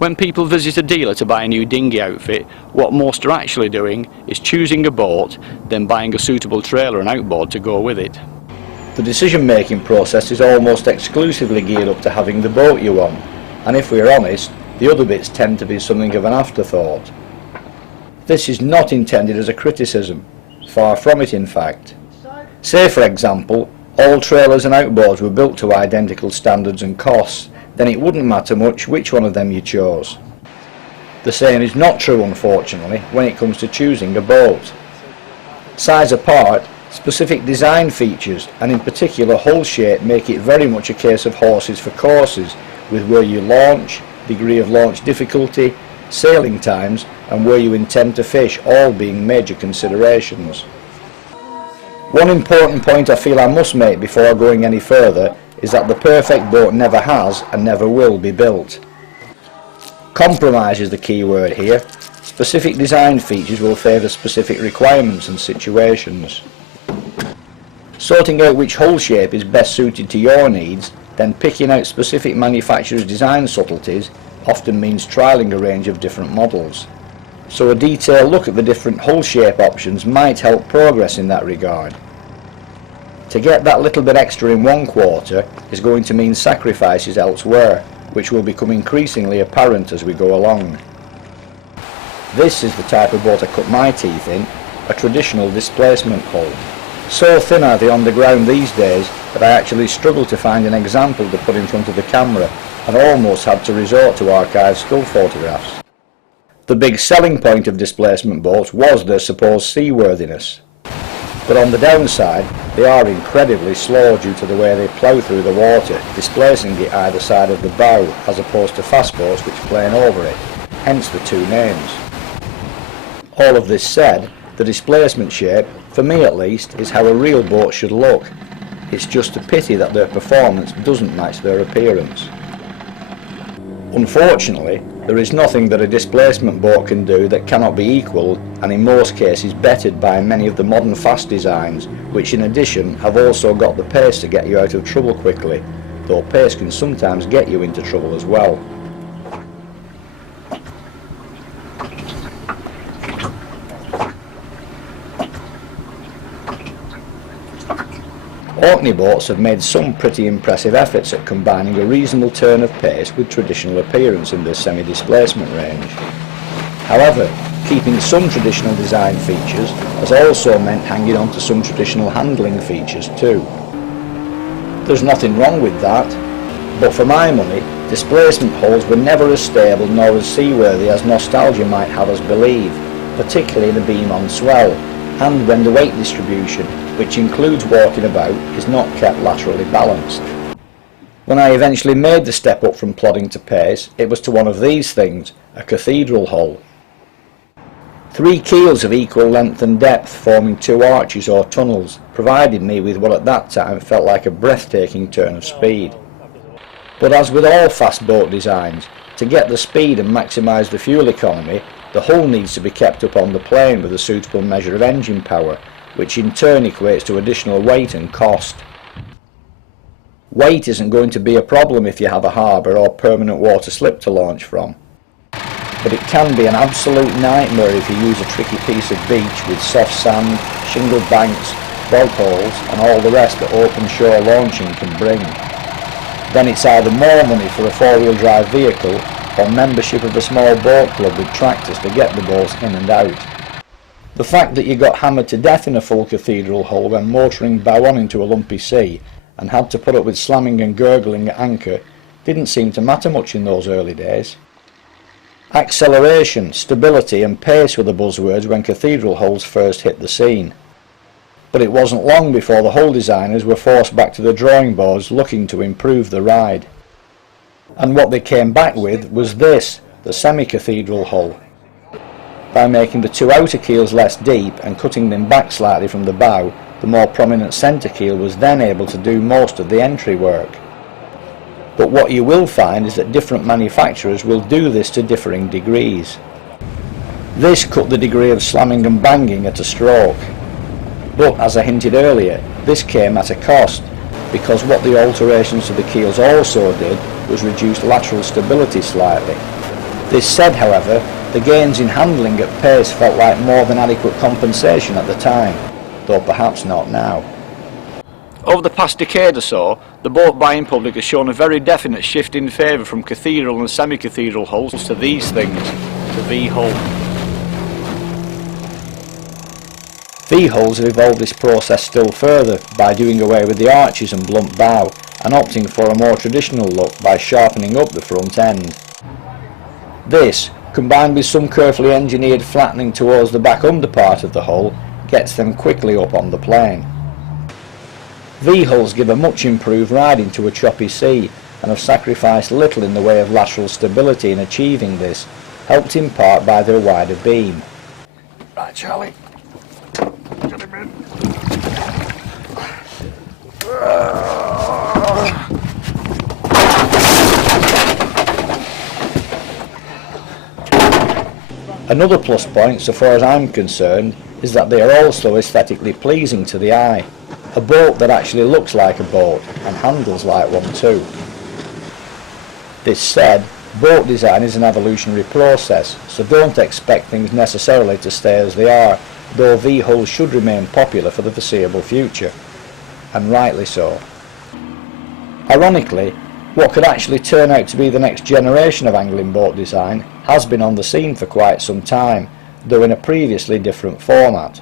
When people visit a dealer to buy a new dinghy outfit, what most are actually doing is choosing a boat, then buying a suitable trailer and outboard to go with it. The decision-making process is almost exclusively geared up to having the boat you want, and if we're honest, the other bits tend to be something of an afterthought. This is not intended as a criticism, far from it in fact. Say for example, all trailers and outboards were built to identical standards and costs, then it wouldn't matter much which one of them you chose. The same is not true, unfortunately, when it comes to choosing a boat. Size apart, specific design features and in particular hull shape make it very much a case of horses for courses, with where you launch, degree of launch difficulty, sailing times and where you intend to fish all being major considerations. One important point I feel I must make before going any further is that the perfect boat never has and never will be built. Compromise is the key word here. Specific design features will favour specific requirements and situations. Sorting out which hull shape is best suited to your needs, then picking out specific manufacturers' design subtleties often means trialling a range of different models. So a detailed look at the different hull shape options might help progress in that regard. To get that little bit extra in one quarter is going to mean sacrifices elsewhere, which will become increasingly apparent as we go along. This is the type of boat I cut my teeth in, a traditional displacement hull. So thin are they on the ground these days that I actually struggled to find an example to put in front of the camera and almost had to resort to archived still photographs. The big selling point of displacement boats was their supposed seaworthiness. But on the downside, they are incredibly slow due to the way they plough through the water, displacing it either side of the bow, as opposed to fast boats which plane over it, hence the two names. All of this said, the displacement shape, for me at least, is how a real boat should look. It's just a pity that their performance doesn't match their appearance. Unfortunately, there is nothing that a displacement boat can do that cannot be equalled and in most cases bettered by many of the modern fast designs, which in addition have also got the pace to get you out of trouble quickly, though pace can sometimes get you into trouble as well. Orkney boats have made some pretty impressive efforts at combining a reasonable turn of pace with traditional appearance in their semi-displacement range. However, keeping some traditional design features has also meant hanging on to some traditional handling features too. There's nothing wrong with that, but for my money, displacement hulls were never as stable nor as seaworthy as nostalgia might have us believe, particularly in a beam on swell, and when the weight distribution, which includes walking about, is not kept laterally balanced. When I eventually made the step up from plodding to pace, it was to one of these things, a cathedral hull. 3 keels of equal length and depth forming 2 arches or tunnels provided me with what at that time felt like a breathtaking turn of speed. But as with all fast boat designs, to get the speed and maximise the fuel economy, the hull needs to be kept up on the plane with a suitable measure of engine power, which in turn equates to additional weight and cost. Weight isn't going to be a problem if you have a harbour or permanent water slip to launch from. But it can be an absolute nightmare if you use a tricky piece of beach with soft sand, shingled banks, bog holes and all the rest that open shore launching can bring. Then it's either more money for a 4-wheel drive vehicle or membership of a small boat club with tractors to get the boats in and out. The fact that you got hammered to death in a full cathedral hull when motoring bow on into a lumpy sea and had to put up with slamming and gurgling at anchor didn't seem to matter much in those early days. Acceleration, stability and pace were the buzzwords when cathedral hulls first hit the scene. But it wasn't long before the hull designers were forced back to the drawing boards looking to improve the ride. And what they came back with was this, the semi-cathedral hull. By making the 2 outer keels less deep and cutting them back slightly from the bow, the more prominent centre keel was then able to do most of the entry work. But what you will find is that different manufacturers will do this to differing degrees. This cut the degree of slamming and banging at a stroke. But as I hinted earlier, this came at a cost, because what the alterations to the keels also did was reduce lateral stability slightly. This said, however, the gains in handling at pace felt like more than adequate compensation at the time, though perhaps not now. Over the past decade or so, the boat buying public has shown a very definite shift in favour from cathedral and semi-cathedral hulls to these things, to V-hull. V-hulls have evolved this process still further by doing away with the arches and blunt bow and opting for a more traditional look by sharpening up the front end. This, combined with some carefully engineered flattening towards the back underpart of the hull, gets them quickly up on the plane. V-hulls give a much improved riding to a choppy sea and have sacrificed little in the way of lateral stability in achieving this, helped in part by their wider beam. Right, Charlie. Get him in. Another plus point, so far as I'm concerned, is that they are also aesthetically pleasing to the eye. A boat that actually looks like a boat and handles like one too. This said, boat design is an evolutionary process, so don't expect things necessarily to stay as they are, though V-hulls should remain popular for the foreseeable future, and rightly so. Ironically, what could actually turn out to be the next generation of angling boat design has been on the scene for quite some time, though in a previously different format.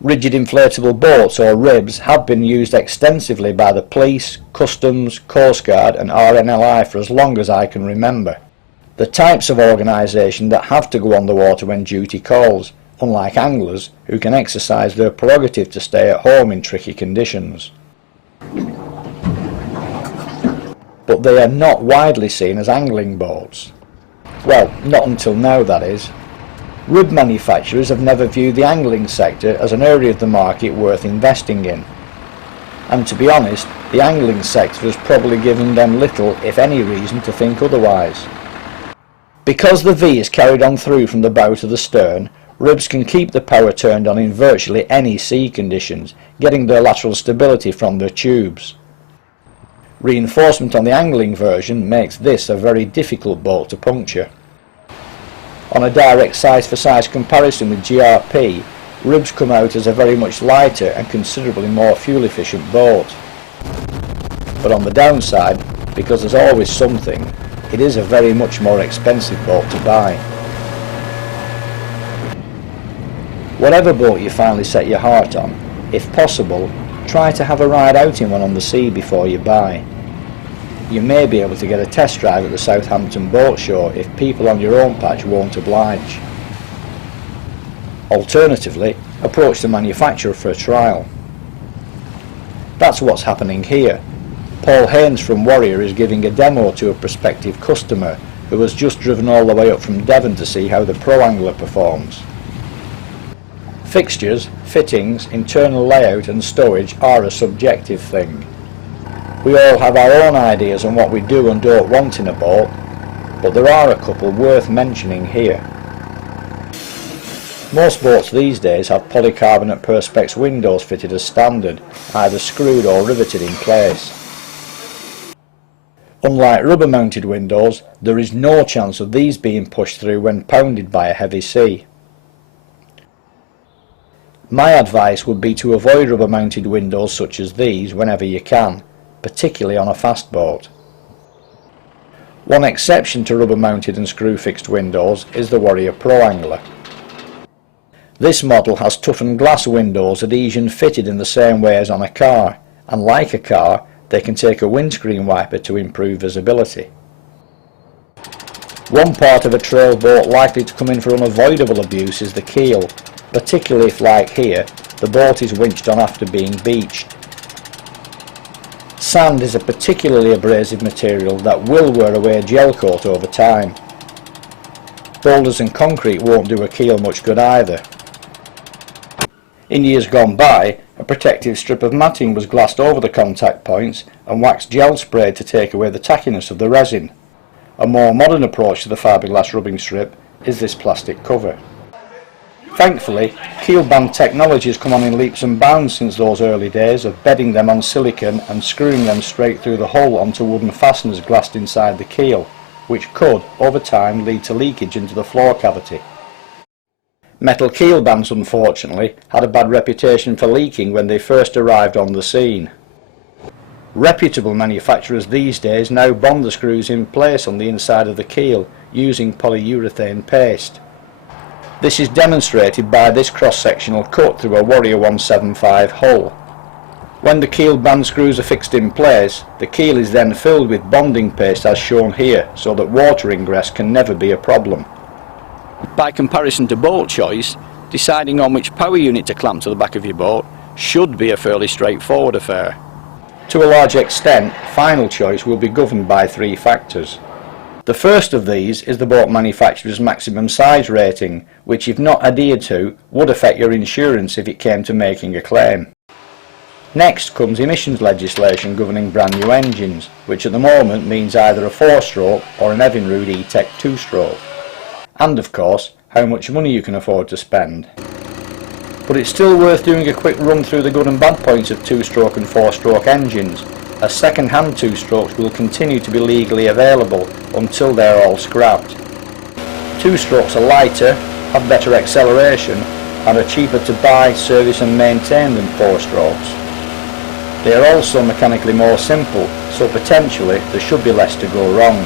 Rigid inflatable boats, or ribs, have been used extensively by the police, customs, coast guard and RNLI for as long as I can remember. The types of organisation that have to go on the water when duty calls, unlike anglers who can exercise their prerogative to stay at home in tricky conditions. But they are not widely seen as angling boats. Well, not until now, that is. Rib manufacturers have never viewed the angling sector as an area of the market worth investing in. And to be honest, the angling sector has probably given them little, if any, reason to think otherwise. Because the V is carried on through from the bow to the stern, ribs can keep the power turned on in virtually any sea conditions, getting their lateral stability from their tubes. Reinforcement on the angling version makes this a very difficult boat to puncture. On a direct size-for-size comparison with GRP, ribs come out as a very much lighter and considerably more fuel-efficient boat. But on the downside, because there's always something, it is a very much more expensive boat to buy. Whatever boat you finally set your heart on, if possible, try to have a ride out in one on the sea before you buy. You may be able to get a test drive at the Southampton Boat Show if people on your own patch won't oblige. Alternatively, approach the manufacturer for a trial. That's what's happening here. Paul Haynes from Warrior is giving a demo to a prospective customer who has just driven all the way up from Devon to see how the Pro Angler performs. Fixtures, fittings, internal layout and stowage are a subjective thing. We all have our own ideas on what we do and don't want in a boat, but there are a couple worth mentioning here. Most boats these days have polycarbonate perspex windows fitted as standard, either screwed or riveted in place. Unlike rubber mounted windows, there is no chance of these being pushed through when pounded by a heavy sea. My advice would be to avoid rubber mounted windows such as these whenever you can, particularly on a fast boat. One exception to rubber mounted and screw fixed windows is the Warrior Pro Angler. This model has toughened glass windows adhesion fitted in the same way as on a car, and like a car, they can take a windscreen wiper to improve visibility. One part of a trail boat likely to come in for unavoidable abuse is the keel, particularly if, like here, the boat is winched on after being beached. Sand is a particularly abrasive material that will wear away a gel coat over time. Boulders and concrete won't do a keel much good either. In years gone by, a protective strip of matting was glassed over the contact points and waxed gel sprayed to take away the tackiness of the resin. A more modern approach to the fiberglass rubbing strip is this plastic cover. Thankfully, keel band technology has come on in leaps and bounds since those early days of bedding them on silicone and screwing them straight through the hull onto wooden fasteners glassed inside the keel, which could, over time, lead to leakage into the floor cavity. Metal keel bands, unfortunately, had a bad reputation for leaking when they first arrived on the scene. Reputable manufacturers these days now bond the screws in place on the inside of the keel using polyurethane paste. This is demonstrated by this cross-sectional cut through a Warrior 175 hull. When the keel band screws are fixed in place, the keel is then filled with bonding paste as shown here, so that water ingress can never be a problem. By comparison to boat choice, deciding on which power unit to clamp to the back of your boat should be a fairly straightforward affair. To a large extent, final choice will be governed by three factors. The first of these is the boat manufacturer's maximum size rating, which if not adhered to would affect your insurance if it came to making a claim. Next comes emissions legislation governing brand new engines, which at the moment means either a 4-stroke or an Evinrude E-Tech 2-stroke. And of course, how much money you can afford to spend. But it's still worth doing a quick run through the good and bad points of 2-stroke and 4-stroke engines, as second-hand 2-strokes will continue to be legally available until they're all scrapped. 2-strokes are lighter, have better acceleration, and are cheaper to buy, service and maintain than 4-strokes. They are also mechanically more simple, so potentially there should be less to go wrong.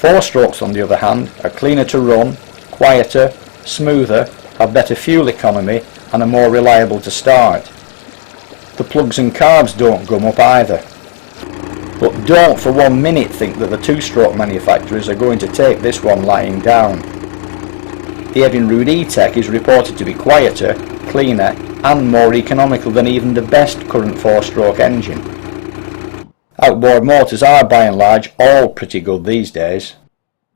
4-strokes on the other hand are cleaner to run, quieter, smoother, have better fuel economy and are more reliable to start. The plugs and carbs don't gum up either. But don't for 1 minute think that the 2-stroke manufacturers are going to take this one lying down. The Evinrude E-Tech is reported to be quieter, cleaner and more economical than even the best current 4-stroke engine. Outboard motors are by and large all pretty good these days.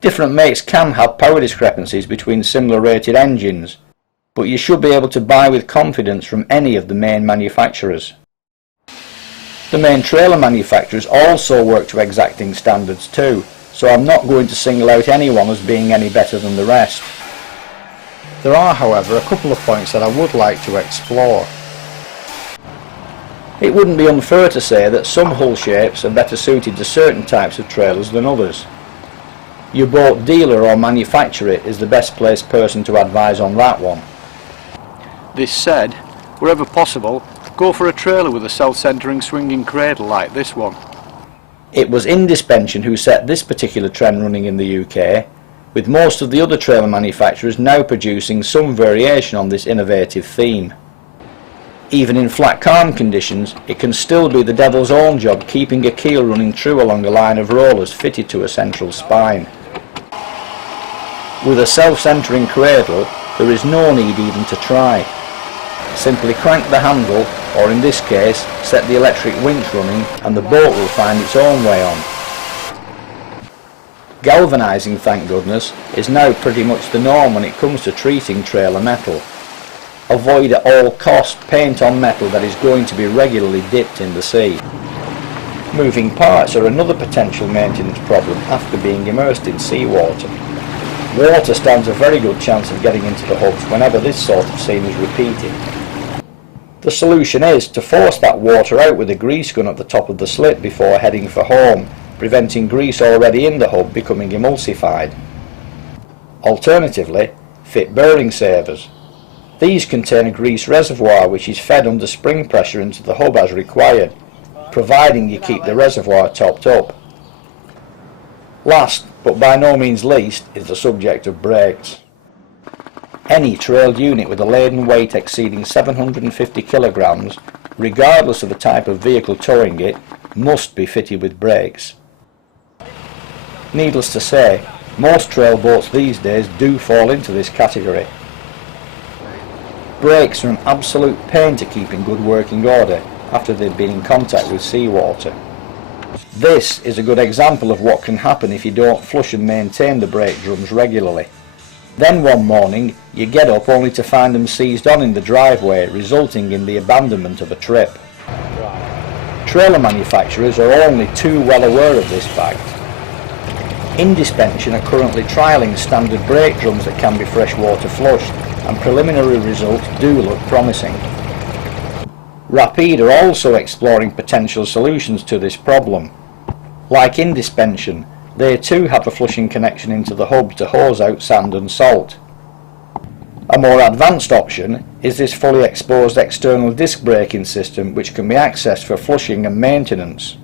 Different makes can have power discrepancies between similar rated engines, but you should be able to buy with confidence from any of the main manufacturers. The main trailer manufacturers also work to exacting standards too, so I'm not going to single out anyone as being any better than the rest. There are, however, a couple of points that I would like to explore. It wouldn't be unfair to say that some hull shapes are better suited to certain types of trailers than others. Your boat dealer or manufacturer is the best placed person to advise on that one. This said, wherever possible, go for a trailer with a self-centering swinging cradle like this one. It was Indispension who set this particular trend running in the UK, with most of the other trailer manufacturers now producing some variation on this innovative theme. Even in flat calm conditions, it can still be the devil's own job keeping a keel running true along a line of rollers fitted to a central spine. With a self-centering cradle, there is no need even to try. Simply crank the handle, or in this case, set the electric winch running and the boat will find its own way on. Galvanising, thank goodness, is now pretty much the norm when it comes to treating trailer metal. Avoid at all costs paint on metal that is going to be regularly dipped in the sea. Moving parts are another potential maintenance problem after being immersed in seawater. Water stands a very good chance of getting into the hubs whenever this sort of scene is repeated. The solution is to force that water out with a grease gun at the top of the slip before heading for home, preventing grease already in the hub becoming emulsified. Alternatively, fit bearing savers. These contain a grease reservoir which is fed under spring pressure into the hub as required, providing you keep the reservoir topped up. Last, but by no means least, is the subject of brakes. Any trailed unit with a laden weight exceeding 750 kilograms, regardless of the type of vehicle towing it, must be fitted with brakes. Needless to say, most trail boats these days do fall into this category. Brakes are an absolute pain to keep in good working order after they've been in contact with seawater. This is a good example of what can happen if you don't flush and maintain the brake drums regularly. Then one morning you get up only to find them seized on in the driveway, resulting in the abandonment of a trip. Trailer manufacturers are only too well aware of this fact. Indispension are currently trialling standard brake drums that can be freshwater flushed, and preliminary results do look promising. Rapide are also exploring potential solutions to this problem. Like Indispension, They too have a flushing connection into the hub to hose out sand and salt. A more advanced option is this fully exposed external disc braking system, which can be accessed for flushing and maintenance.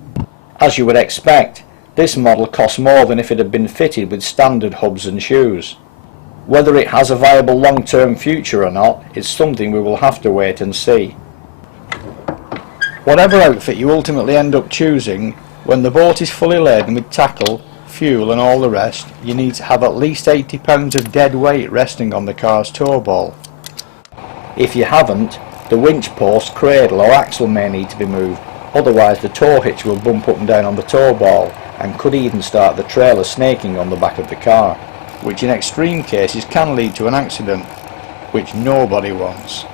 As you would expect, this model costs more than if it had been fitted with standard hubs and shoes. Whether it has a viable long-term future or not is something we will have to wait and see. Whatever outfit you ultimately end up choosing, when the boat is fully laden with tackle, fuel and all the rest, you need to have at least 80 pounds of dead weight resting on the car's tow ball. If you haven't, the winch post, cradle or axle may need to be moved, otherwise the tow hitch will bump up and down on the tow ball and could even start the trailer snaking on the back of the car, which in extreme cases can lead to an accident, which nobody wants.